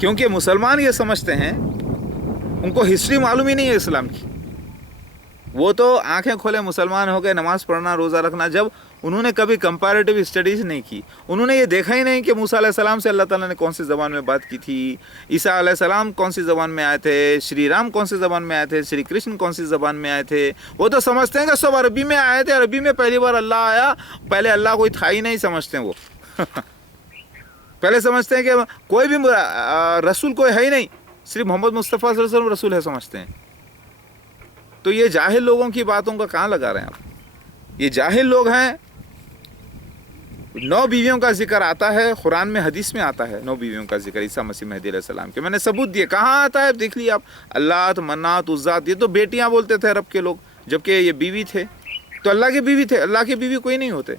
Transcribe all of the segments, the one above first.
کیونکہ مسلمان یہ سمجھتے ہیں، ان کو ہسٹری معلوم ہی نہیں ہے اسلام کی، وہ تو آنکھیں کھولے مسلمان ہو گئے، نماز پڑھنا روزہ رکھنا، جب انہوں نے کبھی کمپیریٹیو اسٹڈیز نہیں کی، انہوں نے یہ دیکھا ہی نہیں کہ موسیٰ علیہ السلام سے اللہ تعالیٰ نے کون سی زبان میں بات کی تھی، عیسیٰ علیہ السلام کون سی زبان میں آئے تھے، شری رام کون سی زبان میں آئے تھے، شری کرشن کون سی زبان میں آئے تھے. وہ تو سمجھتے ہیں کہ سب عربی میں آئے تھے، عربی میں پہلی بار اللہ آیا، پہلے اللہ کوئی تھا ہی نہیں سمجھتے ہیں وہ پہلے سمجھتے ہیں کہ کوئی بھی رسول کوئی ہے ہی نہیں، صرف محمد مصطفیٰ صلی اللہ علیہ وسلم رسول ہے سمجھتے ہیں. تو یہ جاہل لوگوں کی باتوں کا کہاں لگا رہے ہیں آپ؟ یہ جاہل لوگ ہیں. 9 بیویوں کا ذکر آتا ہے قرآن میں، حدیث میں آتا ہے 9 بیویوں کا ذکر عیسیٰ مسیح مہدی علیہ السلام کے. میں نے ثبوت دیے، کہاں آتا ہے دیکھ لیے آپ. اللات، منات، عزات، یہ تو بیٹیاں بولتے تھے عرب کے لوگ، جبکہ یہ بیوی تھے تو اللہ کے بیوی تھے، اللہ کے بیوی کوئی نہیں ہوتے.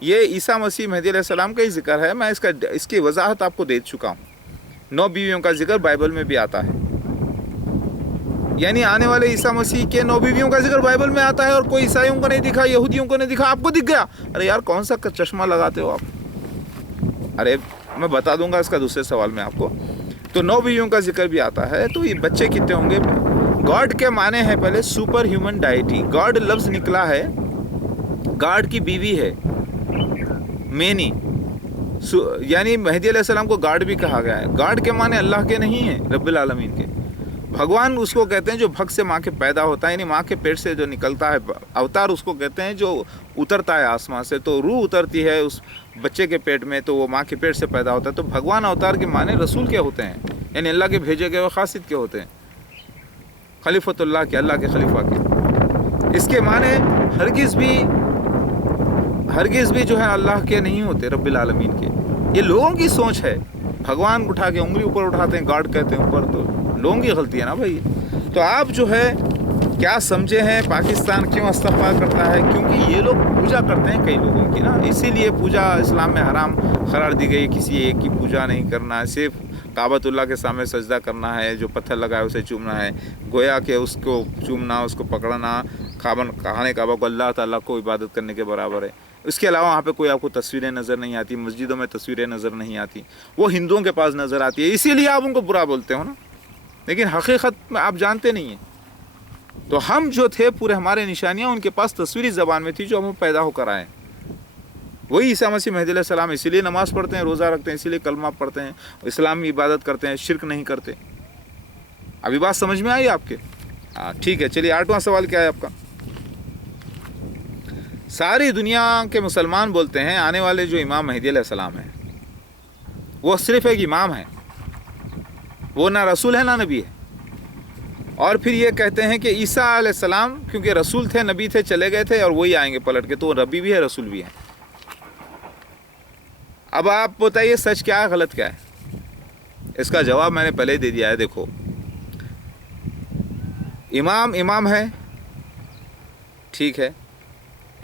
یہ عیسیٰ مسیح مہدی علیہ السلام کا ہی ذکر ہے. میں اس کی وضاحت آپ کو دے چکا ہوں. 9 بیویوں کا ذکر بائبل میں بھی آتا ہے، یعنی آنے والے عیسیٰ مسیح کے 9 بیویوں کا ذکر بائبل میں آتا ہے، اور کوئی عیسائیوں کو نہیں دکھا، یہودیوں کو نہیں دکھا. آپ کو دکھ گیا؟ ارے یار کون سا چشمہ لگاتے ہو آپ؟ ارے میں بتا دوں گا اس کا دوسرے سوال میں آپ کو. تو 9 بیویوں کا ذکر بھی آتا ہے. تو یہ بچے کتنے ہوں گے؟ گاڈ کے معنی ہے پہلے سپر ہیومن ڈائٹی. گاڈ لفظ نکلا ہے، گاڈ کی بیوی ہے مینی، یعنی مہدی علیہ السلام کو گاڈ بھی کہا گیا ہے. گاڈ کے معنی اللہ کے نہیں ہیں، رب العالمین کے. بھگوان اس کو کہتے ہیں جو بھگ سے ماں کے پیدا ہوتا ہے، یعنی ماں کے پیٹ سے جو نکلتا ہے. اوتار اس کو کہتے ہیں جو اترتا ہے آسمان سے. تو روح اترتی ہے اس بچے کے پیٹ میں، تو وہ ماں کے پیٹ سے پیدا ہوتا ہے. تو بھگوان اوتار کے معنی رسول کے ہوتے ہیں، یعنی اللہ کے بھیجے گئے خاصیت کے ہوتے ہیں، خلیفۃ اللہ کے، اللہ کے خلیفہ کے. اس کے معنی ہرگز بھی جو ہے اللہ کے نہیں ہوتے، رب العالمین کے. یہ لوگوں کی سوچ ہے. بھگوان اٹھا کے انگلی اوپر اٹھاتے ہیں، گاڈ کہتے ہیں اوپر. تو لوگوں کی غلطی ہے نا بھائی. تو آپ جو ہے کیا سمجھے ہیں پاکستان کیوں استغفار کرتا ہے؟ کیونکہ یہ لوگ پوجا کرتے ہیں کئی لوگوں کی نا، اسی لیے پوجا اسلام میں حرام قرار دی گئی. کسی ایک کی پوجا نہیں کرنا ہے، صرف کعبۃ اللہ کے سامنے سجدہ کرنا ہے، جو پتھر لگا ہے اسے چومنا ہے، گویا کہ اس کو چومنا، اس کو پکڑنا خانہ کعبہ کو اللہ تعالیٰ کو عبادت کرنے کے برابر ہے. اس کے علاوہ وہاں پہ کوئی آپ کو تصویریں نظر نہیں آتی، مسجدوں میں تصویریں نظر نہیں آتی، وہ ہندوؤں کے پاس نظر آتی ہے، اسی لیے آپ ان کو برا بولتے ہو نا. لیکن حقیقت میں آپ جانتے نہیں ہیں. تو ہم جو تھے پورے ہمارے نشانیاں ان کے پاس تصویری زبان میں تھی جو ہم پیدا ہو کر آئے. وہی عیسیٰ مسیح مہدی علیہ السلام. اسی لیے نماز پڑھتے ہیں، روزہ رکھتے ہیں، اسی لیے کلمہ پڑھتے ہیں، اسلامی عبادت کرتے ہیں، شرک نہیں کرتے. ابھی بات سمجھ میں آئی آپ کے؟ ہاں ٹھیک ہے. چلیے 8واں سوال کیا ہے آپ کا؟ ساری دنیا کے مسلمان بولتے ہیں آنے والے جو امام مہدی علیہ السلام ہیں وہ صرف ایک امام ہے، وہ نہ رسول ہے نہ نبی ہے. اور پھر یہ کہتے ہیں کہ عیسیٰ علیہ السلام کیونکہ رسول تھے، نبی تھے، چلے گئے تھے اور وہی آئیں گے پلٹ کے، تو وہ نبی بھی ہے، رسول بھی ہے. اب آپ بتائیے سچ کیا ہے، غلط کیا ہے؟ اس کا جواب میں نے پہلے ہی دے دیا ہے. دیکھو، امام ہے، ٹھیک ہے.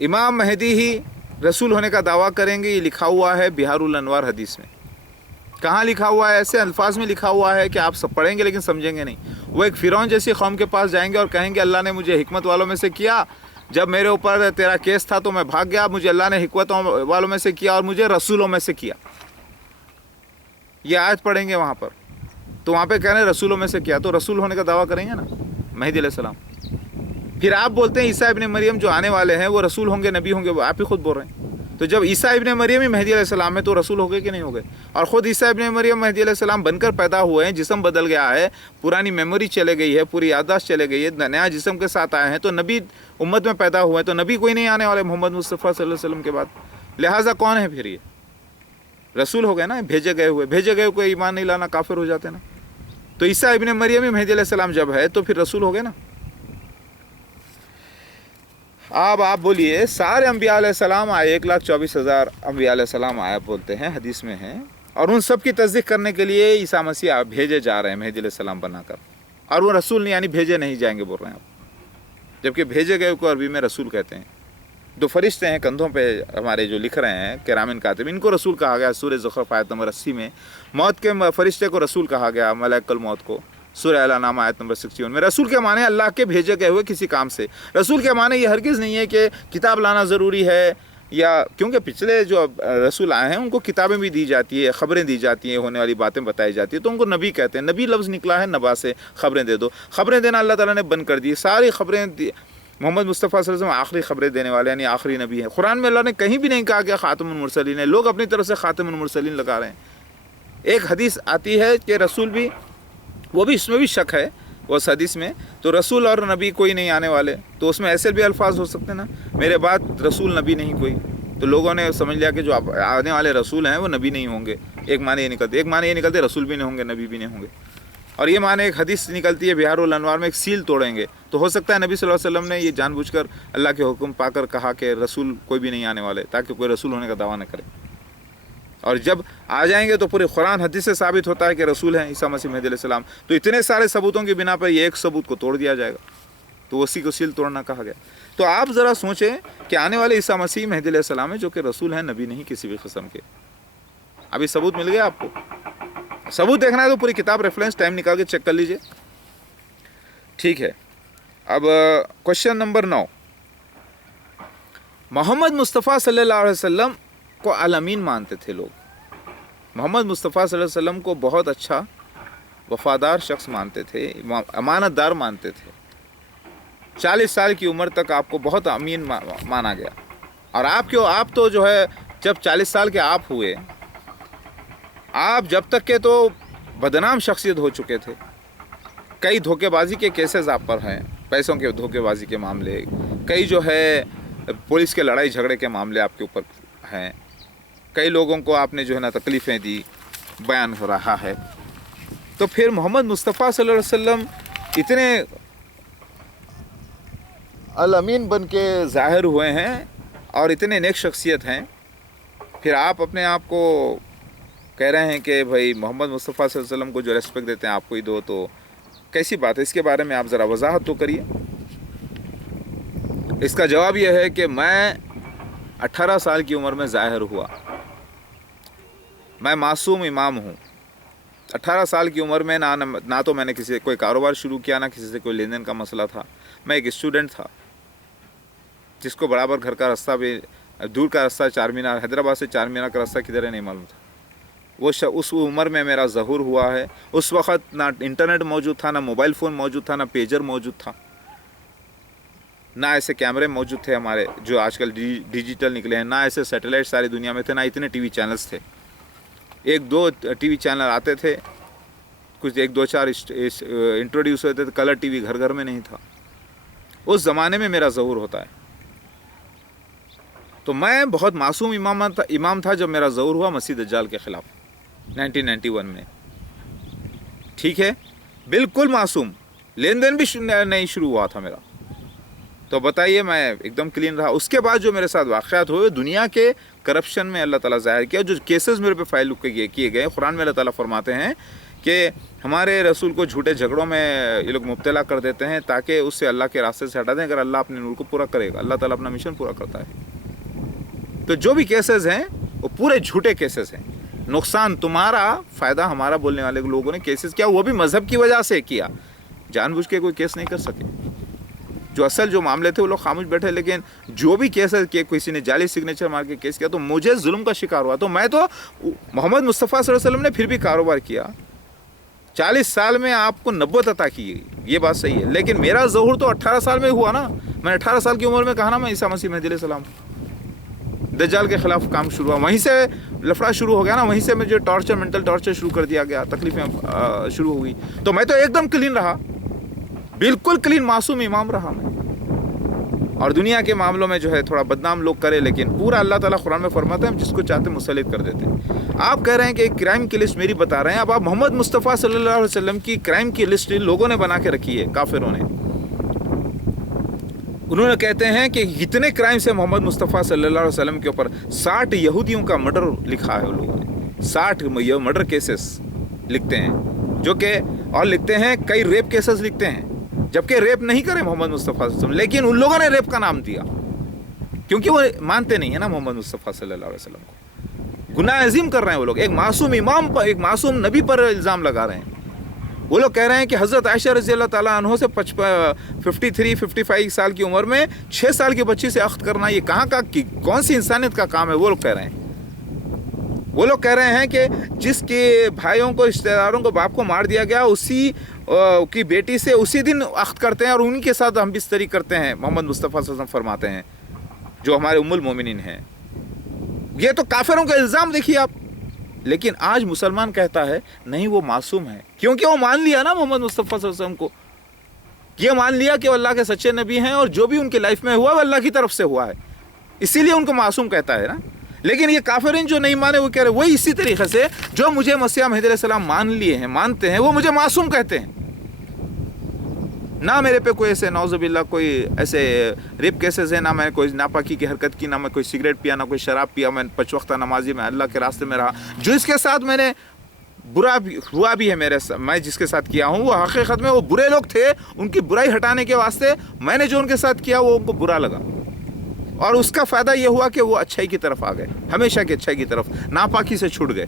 امام مہدی ہی رسول ہونے کا دعویٰ کریں گے، یہ لکھا ہوا ہے بہار الانوار حدیث میں. کہاں لکھا ہوا ہے؟ ایسے الفاظ میں لکھا ہوا ہے کہ آپ سب پڑھیں گے لیکن سمجھیں گے نہیں. وہ ایک فرعون جیسی قوم کے پاس جائیں گے اور کہیں گے اللہ نے مجھے حکمت والوں میں سے کیا، جب میرے اوپر تیرا کیس تھا تو میں بھاگ گیا، مجھے اللہ نے حکمت والوں میں سے کیا اور مجھے رسولوں میں سے کیا. یہ آیت پڑھیں گے وہاں پر، تو وہاں پہ کہہ رہے ہیں رسولوں میں سے کیا، تو رسول ہونے کا دعویٰ کریں گے نا مہدی علیہ السلام. پھر آپ بولتے ہیں عیسیٰ ابن مریم جو آنے والے ہیں وہ رسول ہوں گے، نبی ہوں گے، وہ آپ ہی خود بول رہے ہیں. تو جب عیسیٰ ابن مریم ہی مہدی علیہ السلام ہے تو رسول ہو گئے کہ نہیں ہو گئے؟ اور خود عیسیٰ ابن مریم مہدی علیہ السلام بن کر پیدا ہوئے ہیں، جسم بدل گیا ہے، پرانی میموری چلے گئی ہے، پوری یادداشت چلے گئی ہے، نیا جسم کے ساتھ آئے ہیں. تو نبی امت میں پیدا ہوئے ہیں، تو نبی کوئی نہیں آنے والے محمد مصطفیٰ صلی اللہ علیہ وسلم کے بعد. لہٰذا کون ہے پھر؟ یہ رسول ہو گئے نا، بھیجے گئے کوئی ایمان نہیں لانا کافر ہو جاتے نا. تو عیسیٰ ابن مریم ہی مہدی علیہ السلام جب ہے تو پھر رسول ہو گئے نا. اب آپ بولیے سارے انبیاء علیہ السلام آئے، 1,24,000 انبیاء علیہ السلام آیا بولتے ہیں، حدیث میں ہیں، اور ان سب کی تصدیق کرنے کے لیے عیسیٰ مسیح بھیجے جا رہے ہیں مہدی علیہ السلام بنا کر. اور وہ رسول نہیں، یعنی بھیجے نہیں جائیں گے بول رہے ہیں آپ، جبکہ بھیجے گئے کو عربی میں رسول کہتے ہیں. دو فرشتے ہیں کندھوں پہ ہمارے جو لکھ رہے ہیں کرامن کاتب، ان کو رسول کہا گیا. سورہ زخرف آیت نمبر 80 میں موت کے فرشتے کو رسول کہا گیا، ملائک الموت کو. سورہ اعلان آیت نمبر 61 میں رسول کے معنی اللہ کے بھیجے گئے ہوئے کسی کام سے. رسول کے معنی یہ ہرگز نہیں ہے کہ کتاب لانا ضروری ہے، یا کیونکہ پچھلے جو رسول آئے ہیں ان کو کتابیں بھی دی جاتی ہے، خبریں دی جاتی ہیں، ہونے والی باتیں بتائی جاتی ہیں، تو ان کو نبی کہتے ہیں. نبی لفظ نکلا ہے نبا سے، خبریں دے دو. خبریں دینا اللہ تعالیٰ نے بند کر دی. ساری خبریں محمد مصطفیٰ صلی اللہ علیہ وسلم آخری خبریں دینے والے یعنی آخری نبی ہیں. قرآن میں اللہ نے کہیں بھی نہیں کہا کہ خاتم المرسلین ہے. لوگ اپنی طرف سے خاتم المرسلین لگا رہے ہیں. ایک حدیث آتی ہے کہ رسول بھی، وہ بھی اس میں بھی شک ہے اس حدیث میں، تو رسول اور نبی کوئی نہیں آنے والے، تو اس میں ایسے بھی الفاظ ہو سکتے نا، میرے بعد رسول نبی نہیں کوئی. تو لوگوں نے سمجھ لیا کہ جو آنے والے رسول ہیں وہ نبی نہیں ہوں گے. ایک معنی یہ نکلتے رسول بھی نہیں ہوں گے، نبی بھی نہیں ہوں گے. اور یہ معنی ایک حدیث نکلتی ہے بہار الانوار میں، ایک سیل توڑیں گے. تو ہو سکتا ہے نبی صلی اللہ علیہ وسلم نے یہ جان بوجھ کر اللہ کے حکم پا کر کہا کہ رسول کوئی بھی نہیں آنے والے، تاکہ کوئی رسول ہونے کا دعویٰ نہ کرے. اور جب آ جائیں گے تو پورے قرآن حدیث سے ثابت ہوتا ہے کہ رسول ہیں عیسیٰ مسیح مہدی علیہ السلام. تو اتنے سارے ثبوتوں کی بنا پر یہ ایک ثبوت کو توڑ دیا جائے گا، تو اسی کو سیل توڑنا کہا گیا. تو آپ ذرا سوچیں کہ آنے والے عیسیٰ مسیح مہدی علیہ السلام ہیں جو کہ رسول ہیں، نبی نہیں کسی بھی قسم کے. ابھی ثبوت مل گیا آپ کو. ثبوت دیکھنا ہے تو پوری کتاب ریفرنس ٹائم نکال کے چیک کر لیجئے. ٹھیک ہے. اب کوشچن نمبر 9. محمد مصطفیٰ صلی اللہ علیہ وسلم کو الامین مانتے تھے لوگ. محمد مصطفیٰ صلی اللہ علیہ وسلم کو بہت اچھا وفادار شخص مانتے تھے، امانت دار مانتے تھے. 40 سال کی عمر تک آپ کو بہت امین مانا گیا. اور آپ تو جو ہے جب 40 سال کے آپ ہوئے، آپ جب تک کے تو بدنام شخصیت ہو چکے تھے. کئی دھوکے بازی کے کیسز آپ پر ہیں، پیسوں کے دھوکے بازی کے معاملے، کئی جو ہے پولیس کے لڑائی جھگڑے کے معاملے آپ کے اوپر ہیں. کئی لوگوں کو آپ نے جو ہے نا تکلیفیں دی، بیان ہو رہا ہے. تو پھر محمد مصطفیٰ صلی اللہ علیہ وسلم اتنے الامین بن کے ظاہر ہوئے ہیں اور اتنے نیک شخصیت ہیں، پھر آپ اپنے آپ کو کہہ رہے ہیں کہ بھائی محمد مصطفیٰ صلی اللہ علیہ وسلم کو جو ریسپیکٹ دیتے ہیں آپ کو ہی دو، تو کیسی بات ہے؟ اس کے بارے میں آپ ذرا وضاحت تو کریے. اس کا جواب یہ ہے کہ میں 18 سال کی عمر میں ظاہر ہوا. میں معصوم امام ہوں. 18 سال کی عمر میں نہ تو میں نے کسی سے کوئی کاروبار شروع کیا، نہ کسی سے کوئی لین دین کا مسئلہ تھا. میں ایک اسٹوڈنٹ تھا جس کو برابر گھر کا راستہ بھی، دور کا راستہ چار مینار، حیدرآباد سے چار مینار کا راستہ کدھر ہے نہیں معلوم تھا. اس عمر میں میرا ظہور ہوا ہے. اس وقت نہ انٹرنیٹ موجود تھا، نہ موبائل فون موجود تھا، نہ پیجر موجود تھا، نہ ایسے کیمرے موجود تھے ہمارے جو آج کل ڈیجیٹل نکلے ہیں، نہ ایسے سیٹلائٹ ساری دنیا میں تھے، نہ اتنے ٹی وی چینلز تھے. 1-2 ٹی وی چینل آتے تھے، کچھ 1-2-4 انٹروڈیوس ہوتے تھے. کلر ٹی وی گھر گھر میں نہیں تھا. اس زمانے میں میرا ظہور ہوتا ہے. تو میں بہت معصوم امام تھا جب میرا ظہور ہوا مسیح دجال کے خلاف 1991 میں. ٹھیک ہے، بالکل معصوم. لین دین بھی نہیں شروع ہوا تھا میرا. تو بتائیے، میں ایک دم کلین رہا. اس کے بعد جو میرے ساتھ واقعات ہوئے دنیا کے کرپشن میں اللہ تعالیٰ ظاہر کیا. جو کیسز میرے پہ فائل کیے گئے، قرآن میں اللہ تعالیٰ فرماتے ہیں کہ ہمارے رسول کو جھوٹے جھگڑوں میں یہ لوگ مبتلا کر دیتے ہیں تاکہ اس سے اللہ کے راستے سے ہٹا دیں. اگر اللہ اپنے نور کو پورا کرے گا، اللہ تعالیٰ اپنا مشن پورا کرتا ہے. تو جو بھی کیسز ہیں وہ پورے جھوٹے کیسز ہیں. نقصان تمہارا، فائدہ ہمارا بولنے والے لوگوں نے کیسز کیا، وہ بھی مذہب کی وجہ سے کیا. جان بوجھ کے کوئی کیس نہیں کر سکے. جو اصل جو معاملے تھے وہ لوگ خاموش بیٹھے. لیکن جو بھی کیسز کیے، کسی نے جعلی سگنیچر مار کے کیس کیا، تو مجھے ظلم کا شکار ہوا. تو میں تو محمد مصطفیٰ صلی اللہ علیہ وسلم نے پھر بھی کاروبار کیا. 40 سال میں آپ کو نبوت عطا کی گئی، یہ بات صحیح ہے. لیکن میرا ظہور تو 18 سال میں ہوا نا. میں 18 سال کی عمر میں کہا نا میں عیسیٰ مسیح مہدی علیہ السلام دجال کے خلاف کام شروع ہوا. وہیں سے لفڑا شروع ہو گیا نا. وہیں سے مجھے مینٹل ٹارچر شروع کر دیا گیا، تکلیفیں شروع ہوئی. تو میں تو ایک دم کلین رہا، بالکل کلین معصوم امام رہا میں. اور دنیا کے معاملوں میں جو ہے تھوڑا بدنام لوگ کرے، لیکن پورا اللہ تعالیٰ قرآن میں فرماتا ہے ہم جس کو چاہتے مسلط کر دیتے ہیں. آپ کہہ رہے ہیں کہ ایک کرائم کی لسٹ میری بتا رہے ہیں. اب آپ محمد مصطفیٰ صلی اللہ علیہ وسلم کی کرائم کی لسٹ لوگوں نے بنا کے رکھی ہے، کافروں نے. انہوں نے کہتے ہیں کہ اتنے کرائم سے محمد مصطفیٰ صلی اللہ علیہ وسلم کے اوپر 60 یہودیوں کا مرڈر لکھا ہے. ان لوگوں نے 60 مرڈر کیسز لکھتے ہیں، جو کہ اور لکھتے ہیں کئی ریپ کیسز لکھتے ہیں، جبکہ ریپ نہیں کرے محمد مصطفیٰ صلی اللہ علیہ وسلم. لیکن ان لوگوں نے ریپ کا نام دیا کیونکہ وہ مانتے نہیں ہیں نا محمد مصطفیٰ صلی اللہ علیہ وسلم کو. گناہ عظیم کر رہے ہیں وہ لوگ. ایک معصوم امام پر، ایک معصوم نبی پر الزام لگا رہے ہیں. وہ لوگ کہہ رہے ہیں کہ حضرت عائشہ رضی اللہ تعالیٰ عنہ سے 53-55 سال کی عمر میں 6 سال کی بچی سے عقد کرنا یہ کہاں کا کون سی انسانیت کا کام ہے؟ وہ لوگ کہہ رہے ہیں. وہ لوگ کہہ رہے ہیں کہ جس کے بھائیوں کو رشتہ داروں کو باپ کو مار دیا گیا اسی کی بیٹی سے اسی دن عقد کرتے ہیں اور ان کے ساتھ ہم بستری کرتے ہیں. محمد مصطفیٰ صلی اللہ علیہ وسلم فرماتے ہیں جو ہمارے ام المومنین ہیں. یہ تو کافروں کا الزام دیکھیے آپ. لیکن آج مسلمان کہتا ہے نہیں وہ معصوم ہے، کیونکہ وہ مان لیا نا محمد مصطفیٰ صلی اللہ علیہ وسلم کو. یہ مان لیا کہ وہ اللہ کے سچے نبی ہیں اور جو بھی ان کی لائف میں ہوا وہ اللہ کی طرف سے ہوا ہے، اسی لیے ان کو معصوم کہتا ہے نا. لیکن یہ کافرین جو نہیں مانے وہ کہہ رہے وہی اسی طریقے سے جو مجھے مسیح مہدی علیہ السلام مان لیے ہیں مانتے ہیں وہ مجھے معصوم کہتے ہیں. نہ میرے پہ کوئی ایسے نعوذ باللہ کوئی ایسے ریپ کیسز ہیں، نہ میں کوئی ناپاکی کی حرکت کی، نہ میں کوئی سگریٹ پیا، نہ کوئی شراب پیا، میں 5 وقتہ نمازی، میں اللہ کے راستے میں رہا. جو اس کے ساتھ میں نے برا بھی ہوا بھی ہے میں جس کے ساتھ کیا ہوں وہ حقیقت میں وہ برے لوگ تھے. ان کی برائی ہٹانے کے واسطے میں نے جو ان کے ساتھ کیا وہ ان کو برا لگا اور اس کا فائدہ یہ ہوا کہ وہ اچھائی کی طرف آ گئے، ہمیشہ کی اچھائی کی طرف، ناپاکی سے چھوٹ گئے.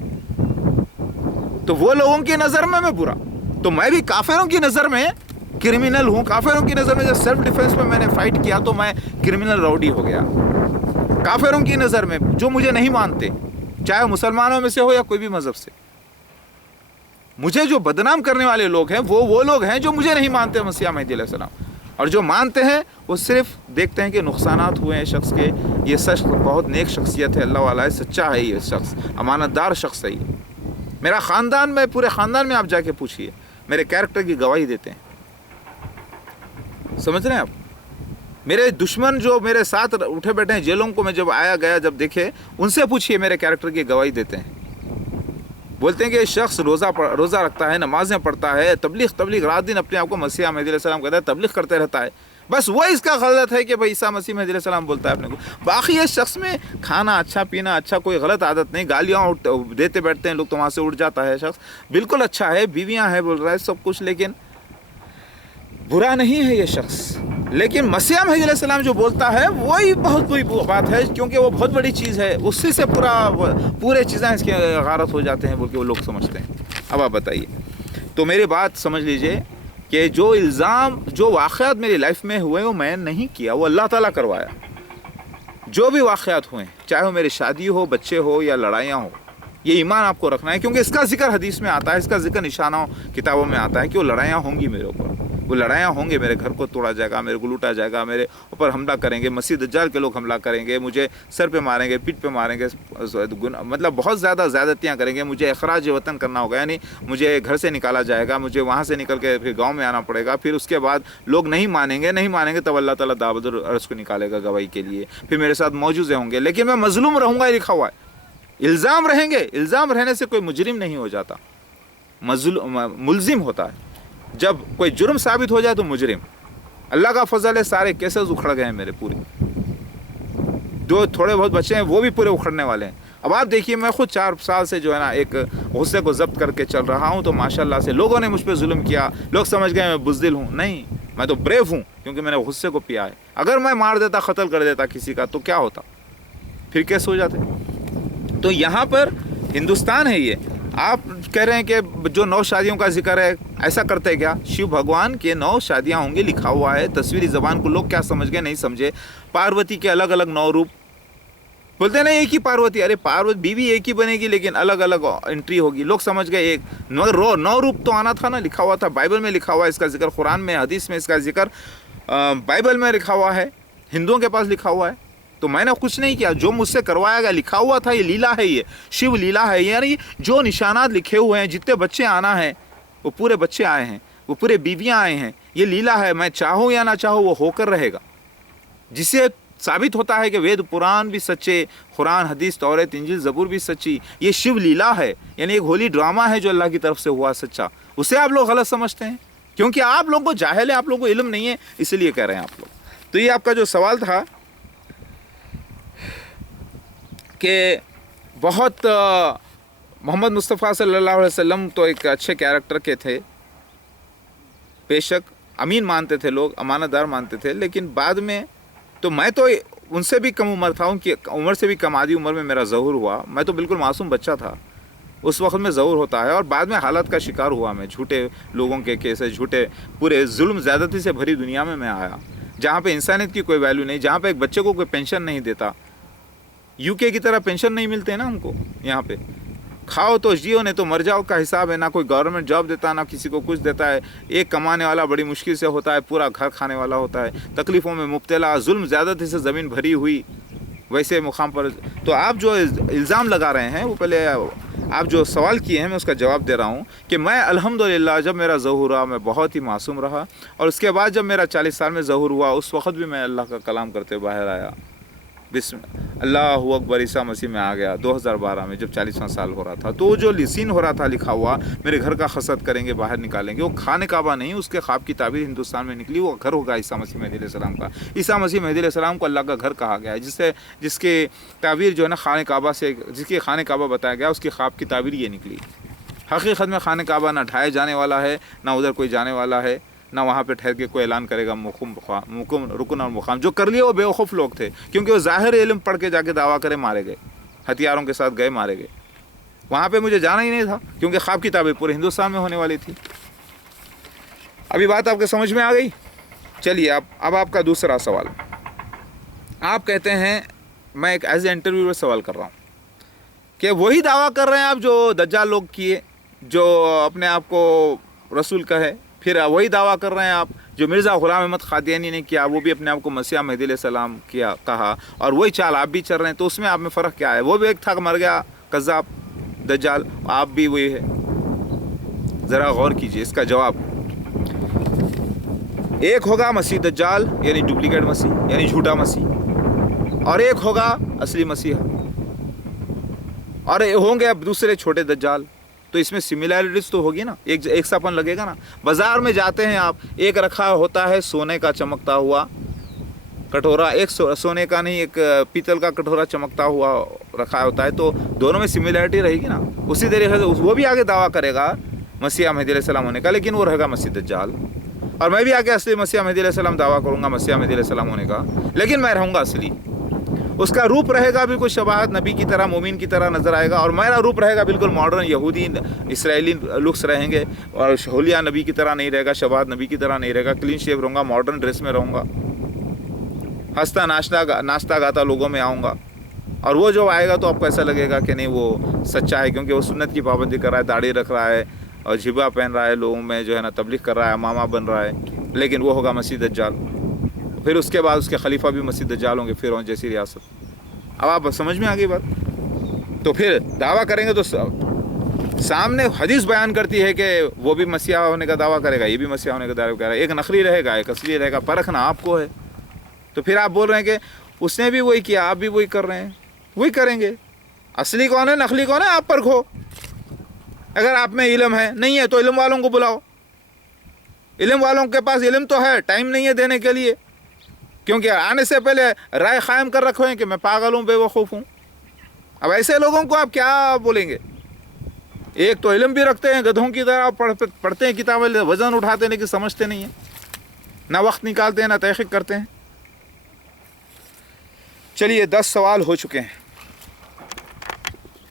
تو وہ لوگوں کی نظر میں برا، تو میں بھی کافروں کی نظر میں کرمنل ہوں. کافروں کی نظر میں جب سیلف ڈیفنس میں نے فائٹ کیا تو میں کرمنل راؤڈی ہو گیا. کافروں کی نظر میں جو مجھے نہیں مانتے، چاہے مسلمانوں میں سے ہو یا کوئی بھی مذہب سے، مجھے جو بدنام کرنے والے لوگ ہیں وہ لوگ ہیں جو مجھے نہیں مانتے مسیح مہدی علیہ السلام. اور جو مانتے ہیں وہ صرف دیکھتے ہیں کہ نقصانات ہوئے ہیں شخص کے، یہ شخص بہت نیک شخصیت ہے، اللہ والا ہے، سچا ہے، یہ شخص امانت دار شخص ہے. میرا خاندان میں پورے خاندان میں آپ جا کے پوچھئے میرے کیریکٹر کی گواہی دیتے ہیں. سمجھ رہے ہیں آپ؟ میرے دشمن جو میرے ساتھ اٹھے بیٹھے ہیں جیلوں کو میں جب آیا گیا جب دیکھے ان سے پوچھئے میرے کیریکٹر کی گواہی دیتے ہیں. بولتے ہیں کہ یہ شخص روزہ رکھتا ہے، نمازیں پڑھتا ہے، تبلیغ رات دن اپنے آپ کو مسیح مہدی علیہ السلام کہتا ہے، تبلیغ کرتے رہتا ہے. بس وہ اس کا غلط ہے کہ بھائی عیسیٰ مسیح مہدی علیہ السلام بولتا ہے اپنے کو. باقی اس شخص میں کھانا اچھا، پینا اچھا، کوئی غلط عادت نہیں. گالیاں دیتے بیٹھتے ہیں لوگ تو وہاں سے اٹھ جاتا ہے شخص. بالکل اچھا ہے، بیویاں ہیں بول رہا ہے سب کچھ، لیکن برا نہیں ہے یہ شخص. لیکن مسیح مہدی علیہ السلام جو بولتا ہے وہی بہت بڑی بات ہے، کیونکہ وہ بہت بڑی چیز ہے. اسی سے پورے چیزیں اس کے غارت ہو جاتے ہیں بول کے وہ لوگ سمجھتے ہیں. اب آپ بتائیے. تو میری بات سمجھ لیجئے کہ جو الزام جو واقعات میری لائف میں ہوئے وہ میں نہیں کیا، وہ اللہ تعالیٰ کروایا. جو بھی واقعات ہوئے چاہے وہ میری شادی ہو، بچے ہو یا لڑائیاں ہو، یہ ایمان آپ کو رکھنا ہے، کیونکہ اس کا ذکر حدیث میں آتا ہے، اس کا ذکر نشانوں کتابوں میں آتا ہے کہ وہ لڑائیاں ہوں گی میرے اوپر. وہ لڑائیاں ہوں گے، میرے گھر کو توڑا جائے گا، میرے کو لوٹا جائے گا، میرے اوپر حملہ کریں گے، مسیح دجال کے لوگ حملہ کریں گے، مجھے سر پہ ماریں گے، پیٹھ پہ ماریں گے، مطلب بہت زیادہ زیادتیاں کریں گے. مجھے اخراج وطن کرنا ہوگا، یعنی مجھے گھر سے نکالا جائے گا، مجھے وہاں سے نکل کے پھر گاؤں میں آنا پڑے گا. پھر اس کے بعد لوگ نہیں مانیں گے تب اللہ تعالیٰ دعوت العرض کو نکالے گا گواہی کے لیے. پھر میرے ساتھ موجود ہوں گے، لیکن میں مظلوم رہوں گا، یہ لکھا ہوا ہے. الزام رہیں گے، الزام رہنے سے کوئی مجرم نہیں ہو جاتا، ملزم ہوتا ہے. جب کوئی جرم ثابت ہو جائے تو مجرم. اللہ کا فضل ہے، سارے کیسز اکھڑ گئے ہیں میرے پورے. جو تھوڑے بہت بچے ہیں وہ بھی پورے اکھڑنے والے ہیں. اب آپ دیکھیے میں خود 4 سال سے جو ہے نا ایک غصے کو ضبط کر کے چل رہا ہوں. تو ماشاءاللہ سے لوگوں نے مجھ پہ ظلم کیا، لوگ سمجھ گئے میں بزدل ہوں. نہیں، میں تو بریو ہوں، کیونکہ میں نے غصے کو پیا ہے. اگر میں مار دیتا، قتل کر دیتا کسی کا تو کیا ہوتا، پھر کیس ہو جاتے. تو یہاں پر ہندوستان ہے یہ. آپ کہہ رہے ہیں کہ جو 9 شادیوں کا ذکر ہے، ایسا کرتے کیا؟ شیو بھگوان کے 9 شادیاں ہوں گی، لکھا ہوا ہے. تصویری زبان کو لوگ کیا سمجھ گئے نہیں سمجھے. پاروتی کے الگ الگ 9 روپ بولتے ہیں نا، ایک ہی پاروتی. ارے پاروتی بیوی ایک ہی بنے گی لیکن الگ الگ انٹری ہوگی. لوگ سمجھ گئے ایک، مگر 9 روپ تو آنا تھا نا. لکھا ہوا تھا، بائبل میں لکھا ہوا ہے اس کا ذکر، قرآن میں، حدیث میں اس کا ذکر، بائبل میں لکھا ہوا ہے، ہندوؤں کے پاس لکھا ہوا ہے. تو میں نے کچھ نہیں کیا، جو مجھ سے کروایا گیا لکھا ہوا تھا. یہ لیلا ہے، یہ شیو لیلا ہے. یعنی جو نشانات لکھے ہوئے ہیں، جتنے بچے آنا ہے وہ پورے بچے آئے ہیں، وہ پورے بیویاں آئے ہیں. یہ لیلا ہے، میں چاہوں یا نہ چاہوں وہ ہو کر رہے گا. جس سے ثابت ہوتا ہے کہ وید پران بھی سچے، قرآن حدیث تورات انجیل زبور بھی سچی. یہ شیو لیلا ہے، یعنی ایک ہولی ڈرامہ ہے جو اللہ کی طرف سے ہوا سچا. اسے آپ لوگ غلط سمجھتے ہیں کیونکہ آپ لوگوں کو جاہل ہے، آپ لوگوں کو علم نہیں ہے، اسی لیے کہہ رہے ہیں آپ لوگ. تو یہ آپ کا جو سوال تھا کہ بہت محمد مصطفیٰ صلی اللہ علیہ وسلم تو ایک اچھے کیریکٹر کے تھے، بے شک امین مانتے تھے لوگ، امانت دار مانتے تھے. لیکن بعد میں تو میں تو ان سے بھی کم عمر تھا، ان کی عمر سے بھی کم آدھی عمر میں میرا ظہور ہوا. میں تو بالکل معصوم بچہ تھا. اس وقت میں ظہور ہوتا ہے، اور بعد میں حالت کا شکار ہوا میں، جھوٹے لوگوں کے کیسے، جھوٹے پورے ظلم زیادتی سے بھری دنیا میں آیا، جہاں پہ انسانیت کی کوئی ویلیو نہیں، جہاں پہ ایک بچے کو کوئی پینشن نہیں دیتا، یو کے کی طرح پینشن نہیں ملتے نا ہم کو یہاں پہ، کھاؤ تو جیو نہیں تو مر جاؤ کا حساب ہے، نہ کوئی گورنمنٹ جاب دیتا، نہ کسی کو کچھ دیتا ہے، ایک کمانے والا بڑی مشکل سے ہوتا ہے، پورا گھر کھانے والا ہوتا ہے، تکلیفوں میں مبتلا، ظلم زیادتی سے زمین بھری ہوئی ویسے مقام پر۔ تو آپ جو الزام لگا رہے ہیں وہ پہلے آپ جو سوال کیے ہیں میں اس کا جواب دے رہا ہوں کہ میں الحمدللہ جب میرا ظہور ہوا میں بہت ہی معصوم رہا، اور اس کے بعد جب میرا 40 سال میں ظہور ہوا اس وقت بھی میں اللہ کا کلام کرتے باہر آیا، بسم اللہ اکبر، عیسیٰ مسیح میں آ گیا 2012 میں جب 40واں سال ہو رہا تھا۔ تو جو سین ہو رہا تھا لکھا ہوا میرے گھر کا حسد کریں گے، باہر نکالیں گے، وہ خانہ کعبہ نہیں، اس کے خواب کی تعبیر ہندوستان میں نکلی، وہ گھر ہوگا عیسیٰ مسیح مہدی علیہ السلام کا۔ عیسیٰ مسیح مہدی علیہ السلام کو اللہ کا گھر کہا گیا ہے، جس کے تعبیر جو ہے نا خانہ کعبہ سے، جس کی خانہ کعبہ بتایا گیا، اس کی خواب کی تعبیر یہ نکلی۔ حقیقت میں خانہ کعبہ نہ ڈھائے جانے والا ہے، نہ ادھر کوئی جانے والا ہے، نہ وہاں پہ ٹھہر کے کوئی اعلان کرے گا رکن اور مقام۔ جو کر لیے وہ بیوقوف لوگ تھے، کیونکہ وہ ظاہر علم پڑھ کے جا کے دعویٰ کرے، مارے گئے، ہتھیاروں کے ساتھ گئے، مارے گئے۔ وہاں پہ مجھے جانا ہی نہیں تھا، کیونکہ خواب کی تعبیر پورے ہندوستان میں ہونے والی تھی۔ ابھی بات آپ کے سمجھ میں آ گئی؟ چلیے اب آپ کا دوسرا سوال۔ آپ کہتے ہیں، میں ایک ایز اے انٹرویو میں سوال کر رہا ہوں کہ وہی دعویٰ کر رہے ہیں آپ جو دجال لوگ کیے، جو اپنے آپ کو رسول کہے، پھر وہی دعویٰ کر رہے ہیں آپ جو مرزا غلام احمد قادیانی نے کیا، وہ بھی اپنے آپ کو مسیح مہدی علیہ السلام کہا، اور وہی چال آپ بھی چل رہے ہیں، تو اس میں آپ میں فرق کیا ہے؟ وہ بھی ایک تھا مر گیا کذاب دجال، آپ بھی وہی ہے؟ ذرا غور کیجئے اس کا جواب۔ ایک ہوگا مسیح دجال یعنی ڈپلیکیٹ مسیح، یعنی جھوٹا مسیح، اور ایک ہوگا اصلی مسیح، اور ہوں گے اب دوسرے چھوٹے دجال۔ تو اس میں سملیرٹیز تو ہوگی نا، ایک ساپن لگے گا نا۔ بازار میں جاتے ہیں آپ، ایک رکھا ہوتا ہے سونے کا چمکتا ہوا کٹورا، ایک سونے کا نہیں، ایک پیتل کا کٹورا چمکتا ہوا رکھا ہوتا ہے، تو دونوں میں سملیرٹی رہے گی نا۔ اسی طریقے سے وہ بھی آگے دعویٰ کرے گا مسیح مہدی علیہ السلام ہونے کا، لیکن وہ رہے گا مسیح دجال، اور میں بھی آگے اصلی مسیح مہدی علیہ السلام دعویٰ کروں گا مسیح مہدی علیہ السلام ہونے کا، لیکن میں رہوں گا اصلی۔ اس کا روپ رہے گا بالکل شباہت نبی کی طرح، مومن کی طرح نظر آئے گا، اور میرا روپ رہے گا بالکل ماڈرن یہودی اسرائیلی لکس رہیں گے، اور حلیہ نبی کی طرح نہیں رہے گا، شباہت نبی کی طرح نہیں رہے گا، کلین شیو رہوں گا، ماڈرن ڈریس میں رہوں گا، ہنستا ناشتہ گاتا لوگوں میں آؤں گا۔ اور وہ جو آئے گا تو آپ کو ایسا لگے گا کہ نہیں وہ سچا ہے، کیونکہ وہ سنت کی پابندی کر رہا ہے، داڑھی رکھ رہا ہے، اور جھبا پہن رہا ہے، لوگوں میں جو ہے نا تبلیغ کر رہا ہے، امامہ بن رہا ہے، لیکن وہ ہوگا مسیح دجال۔ پھر اس کے بعد اس کے خلیفہ بھی مسیح دجال ہوں گے، فرعون جیسی ریاست۔ اب آپ سمجھ میں آ گئی بات؟ تو پھر دعویٰ کریں گے تو سامنے حدیث بیان کرتی ہے کہ وہ بھی مسیح ہونے کا دعویٰ کرے گا، یہ بھی مسیح ہونے کا دعویٰ کرے گا، ایک نقلی رہے گا، ایک اصلی رہے گا، پرکھنا آپ کو ہے۔ تو پھر آپ بول رہے ہیں کہ اس نے بھی وہی کیا، آپ بھی وہی کر رہے ہیں، وہی کریں گے۔ اصلی کون ہے نقلی کون ہے آپ پرکھو۔ اگر آپ میں علم ہے، نہیں ہے تو علم والوں کو بلاؤ، علم والوں کے پاس علم تو ہے، ٹائم نہیں ہے دینے کے لیے، کیونکہ آنے سے پہلے رائے قائم کر رکھو ہیں کہ میں پاگل ہوں، بے وقوف ہوں۔ اب ایسے لوگوں کو آپ کیا بولیں گے؟ ایک تو علم بھی رکھتے ہیں گدھوں کی طرح، پڑھتے ہیں کتابیں، وزن اٹھاتے ہیں لیکن سمجھتے نہیں ہیں، نہ وقت نکالتے ہیں، نہ تحقیق کرتے ہیں۔ چلیے 10 سوال ہو چکے ہیں۔